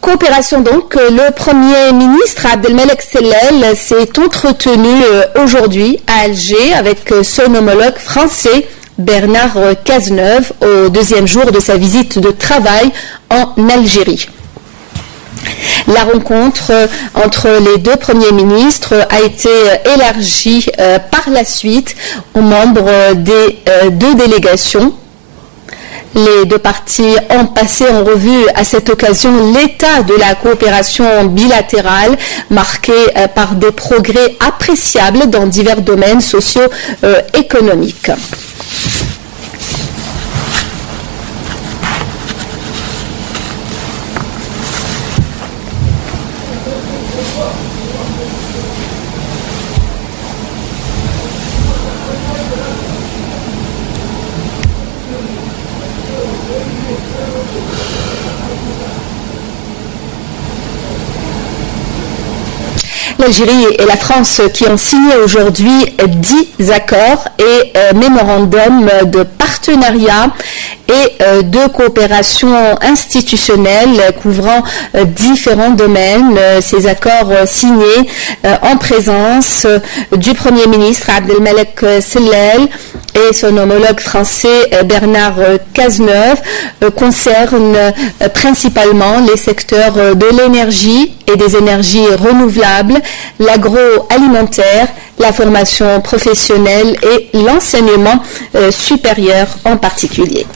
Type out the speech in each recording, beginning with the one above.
Coopération donc, le Premier ministre Abdelmalek Sellel s'est entretenu aujourd'hui à Alger avec son homologue français Bernard Cazeneuve au deuxième jour de sa visite de travail en Algérie. La rencontre entre les deux premiers ministres a été élargie par la suite aux membres des deux délégations. Les deux parties ont passé en revue à cette occasion l'état de la coopération bilatérale marqué par des progrès appréciables dans divers domaines socio-économiques. L'Algérie et la France qui ont signé aujourd'hui 10 accords et mémorandums de partenariat et de coopération institutionnelle couvrant différents domaines. Ces accords signés en présence du Premier ministre Abdelmalek Sellel et son homologue français Bernard Cazeneuve concernent principalement les secteurs de l'énergie et des énergies renouvelables, l'agroalimentaire, la formation professionnelle et l'enseignement supérieur en particulier.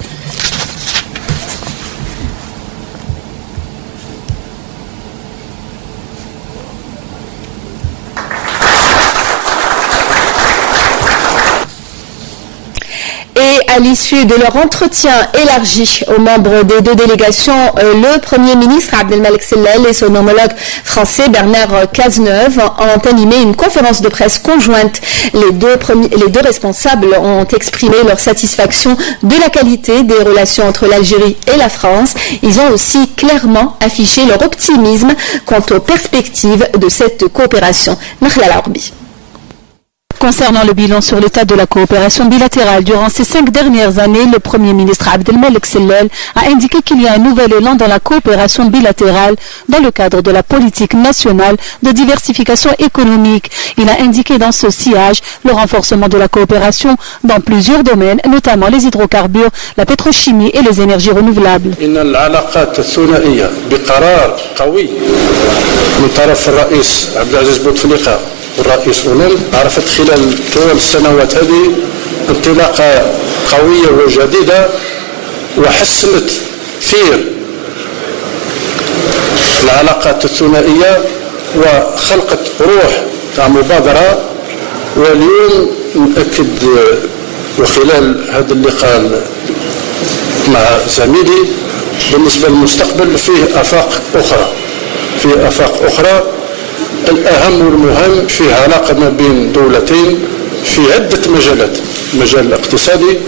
Et à l'issue de leur entretien élargi aux membres des deux délégations, le Premier ministre Abdelmalek Sellel et son homologue français Bernard Cazeneuve ont animé une conférence de presse conjointe. Les deux responsables ont exprimé leur satisfaction de la qualité des relations entre l'Algérie et la France. Ils ont aussi clairement affiché leur optimisme quant aux perspectives de cette coopération. Nakhla Al-Arbi. Concernant le bilan sur l'état de la coopération bilatérale durant ces 5 dernières années, le Premier ministre Abdelmalek Sellel a indiqué qu'il y a un nouvel élan dans la coopération bilatérale dans le cadre de la politique nationale de diversification économique. Il a indiqué dans ce sillage le renforcement de la coopération dans plusieurs domaines, notamment les hydrocarbures, la pétrochimie et les énergies renouvelables. والرئيس أولل عرفت خلال طوال السنوات هذه انطلاقة قوية وجديدة وحسنت كثير العلاقات الثنائية وخلقت روح تاع مبادرة. واليوم نأكد وخلال هذا اللقاء مع زميلي بالنسبة للمستقبل فيه آفاق أخرى. الأهم والمهم فيه علاقة ما بين دولتين في عدة مجالات. المجال الاقتصادي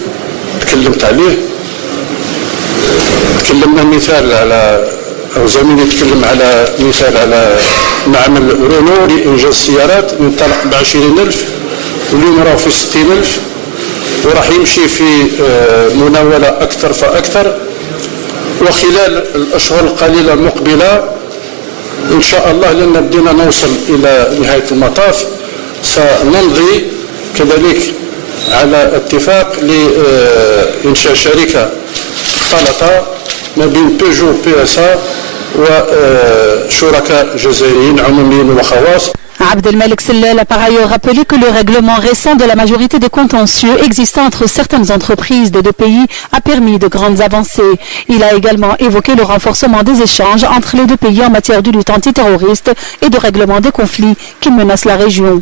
تكلمت عليه، تكلمنا مثال على أو زميلي تكلم على مثال على معمل رونو لإنجاز السيارات ينطلق ب20,000 واليوم راه في 60,000 وراح يمشي في مناولة أكثر فأكثر. وخلال الأشهر القليلة المقبلة إن شاء الله لأن بدينا نوصل إلى نهاية المطاف سنمضي كذلك على اتفاق لإنشاء شركة مختلطة ما بين بيجو PSA وشركاء جزائريين عموميين وخواص. Abdelmalek Sellel a par ailleurs rappelé que le règlement récent de la majorité des contentieux existants entre certaines entreprises des deux pays a permis de grandes avancées. Il a également évoqué le renforcement des échanges entre les deux pays en matière de lutte antiterroriste et de règlement des conflits qui menacent la région.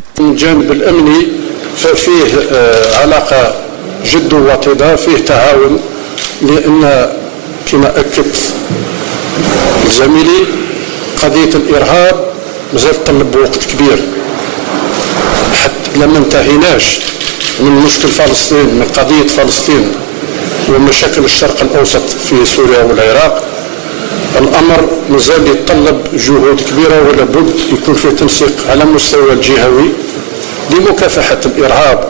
مازال تطلب وقت كبير حتى لما انتهيناش من مشكل فلسطين من قضية فلسطين ومشاكل الشرق الأوسط في سوريا والعراق. الأمر مازال يتطلب جهود كبيرة ولا بد يكون فيه تنسيق على مستوى الجهوي لمكافحة الإرهاب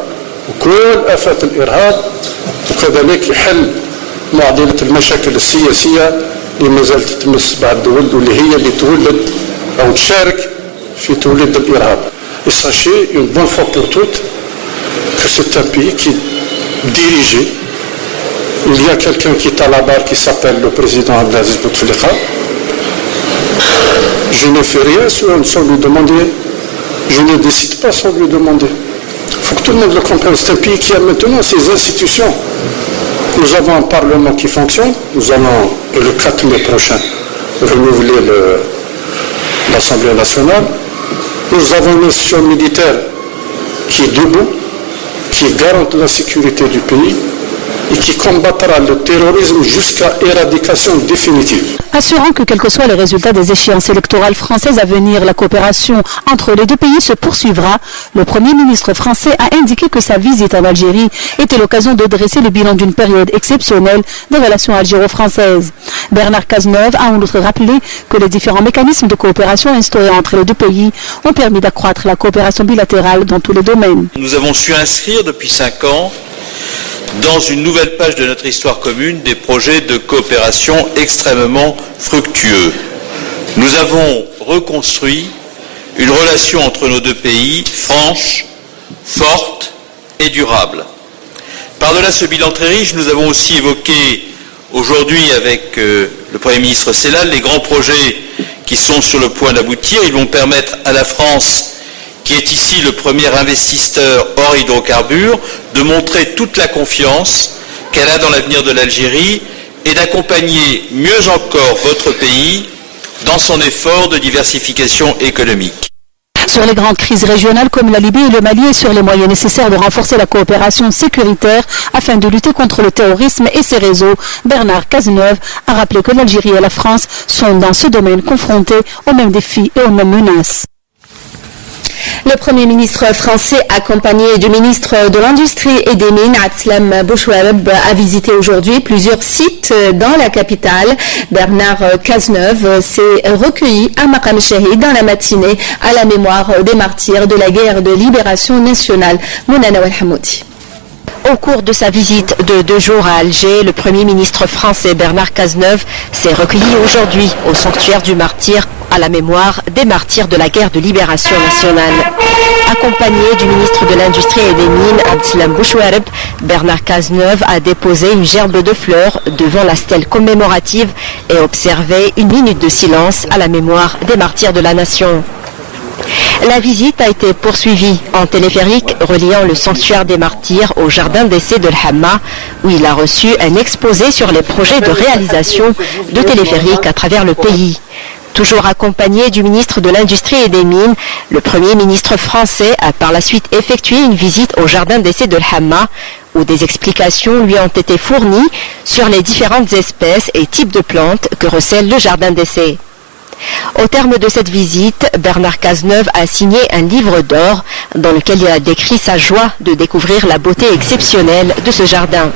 وكل آفات الإرهاب وكذلك حل معضلة المشاكل السياسية اللي مازال تتمس بعض الدول واللي هي اللي تولد أو تشارك في توليد الإرهاب. Et sachez une bonne fois pour toutes que c'est un pays qui est dirigé. Il y a quelqu'un qui est à la barre qui s'appelle le président Abdelaziz Bouteflika. Je ne fais rien sans lui demander. Je ne décide pas sans lui demander. Il faut que tout le monde le comprenne. C'est un pays qui a maintenant ses institutions. Nous avons un Parlement qui fonctionne. Nous allons, le 4 mai prochain, renouveler l'Assemblée nationale. Nous avons une institution militaire qui est debout, qui garante la sécurité du pays et qui combattra le terrorisme jusqu'à éradication définitive. Assurant que quels que soient les résultats des échéances électorales françaises à venir, la coopération entre les deux pays se poursuivra. Le Premier ministre français a indiqué que sa visite en Algérie était l'occasion de dresser le bilan d'une période exceptionnelle des relations algéro-françaises. Bernard Cazeneuve a en outre rappelé que les différents mécanismes de coopération instaurés entre les deux pays ont permis d'accroître la coopération bilatérale dans tous les domaines. Nous avons su inscrire depuis 5 ans dans une nouvelle page de notre histoire commune des projets de coopération extrêmement fructueux. Nous avons reconstruit une relation entre nos deux pays franche, forte et durable. Par-delà ce bilan très riche, nous avons aussi évoqué aujourd'hui avec le Premier ministre Sellal les grands projets qui sont sur le point d'aboutir. Ils vont permettre à la France, qui est ici le premier investisseur hors hydrocarbures, de montrer toute la confiance qu'elle a dans l'avenir de l'Algérie et d'accompagner mieux encore votre pays dans son effort de diversification économique. Sur les grandes crises régionales comme la Libye et le Mali et sur les moyens nécessaires de renforcer la coopération sécuritaire afin de lutter contre le terrorisme et ses réseaux, Bernard Cazeneuve a rappelé que l'Algérie et la France sont dans ce domaine confrontés aux mêmes défis et aux mêmes menaces. Le Premier ministre français, accompagné du ministre de l'Industrie et des Mines, Abdeslam Bouchouareb, a visité aujourd'hui plusieurs sites dans la capitale. Bernard Cazeneuve s'est recueilli à Maqam Chahid dans la matinée à la mémoire des martyrs de la guerre de libération nationale. Mounana Walhamoudi. Au cours de sa visite de 2 jours à Alger, le Premier ministre français Bernard Cazeneuve s'est recueilli aujourd'hui au sanctuaire du martyr à la mémoire des martyrs de la guerre de libération nationale. Accompagné du ministre de l'Industrie et des Mines, Abdeslam Bouchouareb, Bernard Cazeneuve a déposé une gerbe de fleurs devant la stèle commémorative et observé une minute de silence à la mémoire des martyrs de la nation. La visite a été poursuivie en téléphérique reliant le sanctuaire des martyrs au jardin d'essai de l'Hamma, où il a reçu un exposé sur les projets de réalisation de téléphériques à travers le pays. Toujours accompagné du ministre de l'Industrie et des Mines, le Premier ministre français a par la suite effectué une visite au jardin d'essai de l'Hamma, où des explications lui ont été fournies sur les différentes espèces et types de plantes que recèle le jardin d'essai. Au terme de cette visite, Bernard Cazeneuve a signé un livre d'or dans lequel il a décrit sa joie de découvrir la beauté exceptionnelle de ce jardin.